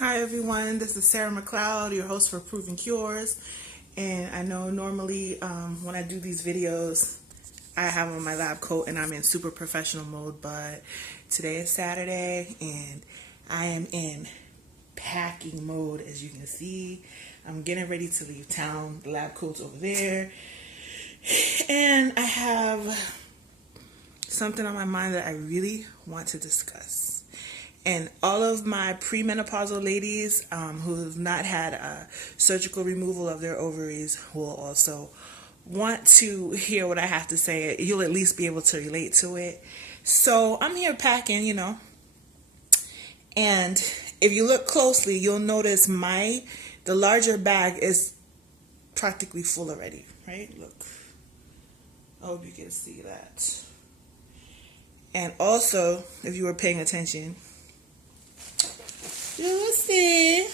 Hi everyone, this is Sarah McLeod, your host for Proven Cures. And I know normally when I do these videos, I have on my lab coat and I'm in super professional mode, but today is Saturday and I am in packing mode. As you can see, I'm getting ready to leave town. The lab coat's over there. And I have something on my mind that I really want to discuss. And all of my premenopausal ladies who have not had a surgical removal of their ovaries will also want to hear what I have to say. You'll at least be able to relate to it. So I'm here packing, and if you look closely, you'll notice the larger bag is practically full already, right? Look. I hope you can see that. And also, if you were paying attention, you see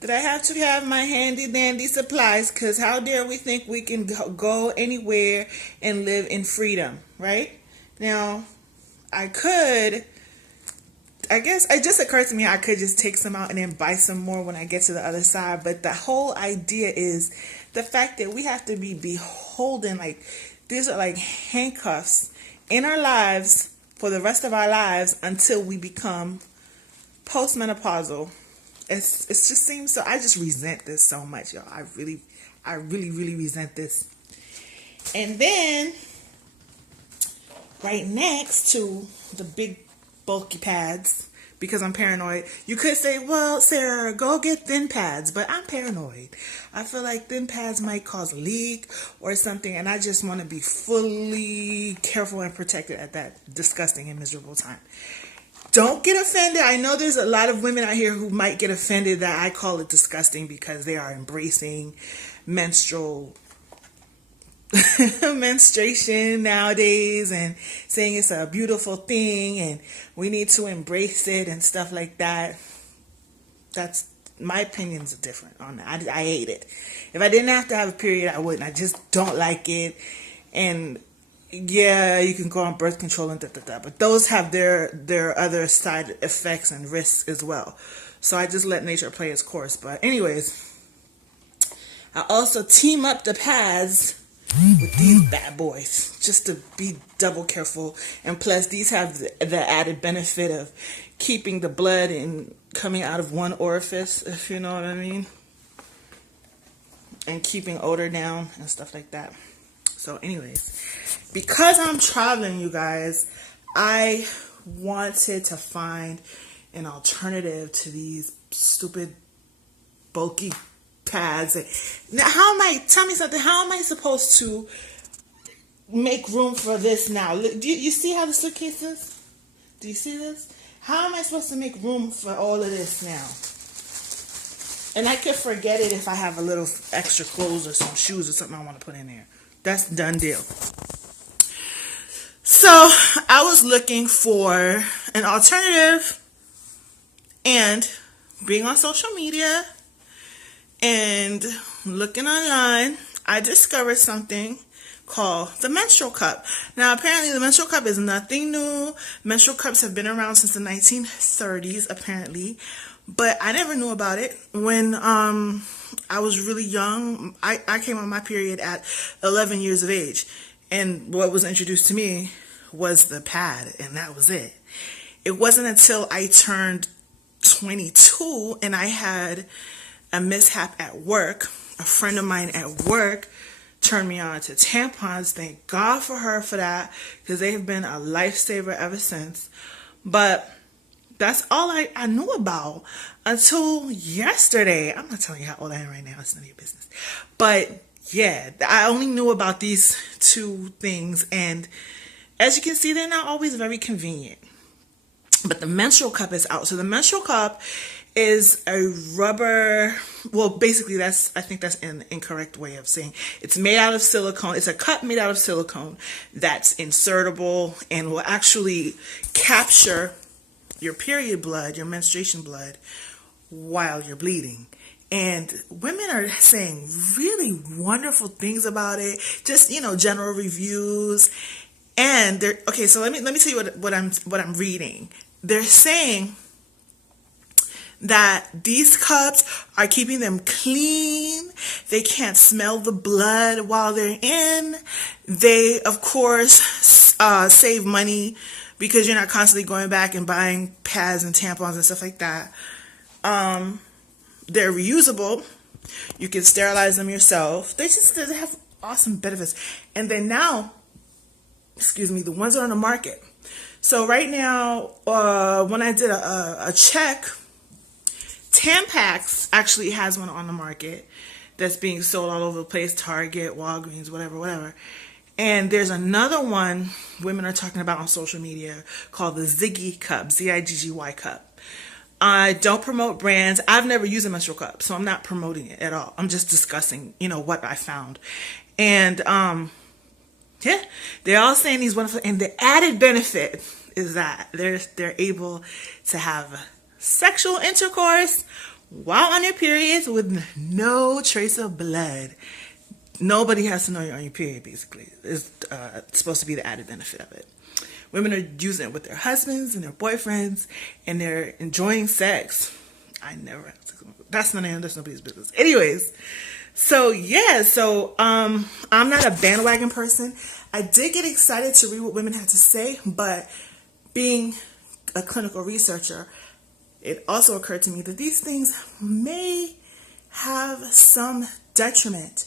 that I have to have my handy dandy supplies, because how dare we think we can go anywhere and live in freedom, right? Now, I guess it just occurred to me I could just take some out and then buy some more when I get to the other side. But the whole idea is the fact that we have to be beholden, like these are like handcuffs in our lives for the rest of our lives until we become postmenopausal. It just seems so. I just resent this so much, y'all. I really resent this. And then right next to the big bulky pads, because I'm paranoid, you could say, well, Sarah, go get thin pads, but I'm paranoid. I feel like thin pads might cause a leak or something, and I just want to be fully careful and protected at that disgusting and miserable time. Don't get offended. I know there's a lot of women out here who might get offended that I call it disgusting because they are embracing menstruation nowadays and saying it's a beautiful thing and we need to embrace it and stuff like that. That's my opinions are different on that. I hate it. If I didn't have to have a period, I wouldn't. I just don't like it. And yeah, you can go on birth control and but those have their other side effects and risks as well. So I just let nature play its course. But anyways, I also team up the pads with these bad boys just to be double careful. And plus, these have the added benefit of keeping the blood and coming out of one orifice, if you know what I mean, and keeping odor down and stuff like that. So anyways, because I'm traveling, you guys, I wanted to find an alternative to these stupid bulky pads. Now, tell me something, how am I supposed to make room for this now? Do you see how the suitcase is? Do you see this? How am I supposed to make room for all of this now? And I could forget it if I have a little extra clothes or some shoes or something I want to put in there. That's a done deal. So I was looking for an alternative, and being on social media and looking online, I discovered something called the menstrual cup. Now, apparently the menstrual cup is nothing new. Menstrual cups have been around since the 1930s, apparently, but I never knew about it. When I was really young, I came on my period at 11 years of age, and what was introduced to me was the pad, and that was it. It wasn't until I turned 22 and I had a mishap at work. A friend of mine at work turned me on to tampons. Thank God for her for that, because they have been a lifesaver ever since. But that's all I knew about until yesterday. I'm not telling you how old I am right now. It's none of your business. But yeah, I only knew about these two things. And as you can see, they're not always very convenient. But the menstrual cup is out. So the menstrual cup is a rubber, well, basically I think that's an incorrect way of saying. It's made out of silicone. It's a cup made out of silicone that's insertable and will actually capture your period blood, your menstruation blood, while you're bleeding. And women are saying really wonderful things about it. Just, general reviews. And they're so let me tell you what I'm reading. They're saying that these cups are keeping them clean. They can't smell the blood while they're in. They, of course, save money because you're not constantly going back and buying pads and tampons and stuff like that. They're reusable. You can sterilize them yourself. They have awesome benefits. And then now, the ones that are on the market. So right now, when I did a check, Tampax actually has one on the market that's being sold all over the place, Target, Walgreens, whatever. And there's another one women are talking about on social media called the Ziggy cup, Ziggy cup. I don't promote brands. I've never used a menstrual cup, so I'm not promoting it at all. I'm just discussing, what I found. And yeah, they're all saying these wonderful, and the added benefit is that they're able to have sexual intercourse while on your periods with no trace of blood. Nobody has to know you're on your period, basically. It's supposed to be the added benefit of it. Women are using it with their husbands and their boyfriends, and they're enjoying sex. That's nobody's business. Anyways, so yeah, I'm not a bandwagon person. I did get excited to read what women had to say, but being a clinical researcher, it also occurred to me that these things may have some detriment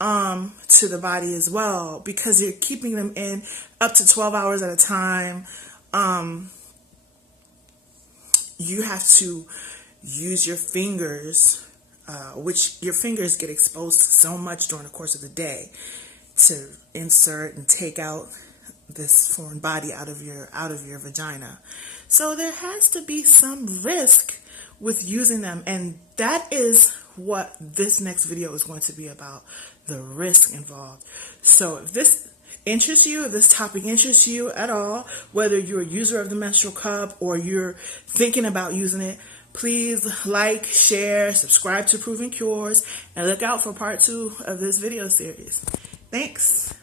to the body as well, because you're keeping them in up to 12 hours at a time. You have to use your fingers, which your fingers get exposed to so much during the course of the day, to insert and take out this foreign body out of your vagina. So there has to be some risk with using them, and that is what this next video is going to be about, the risk involved. So if this interests you, if this topic interests you at all, whether you're a user of the menstrual cup or you're thinking about using it, please like, share, subscribe to Proven Cures, and look out for part 2 of this video series. Thanks.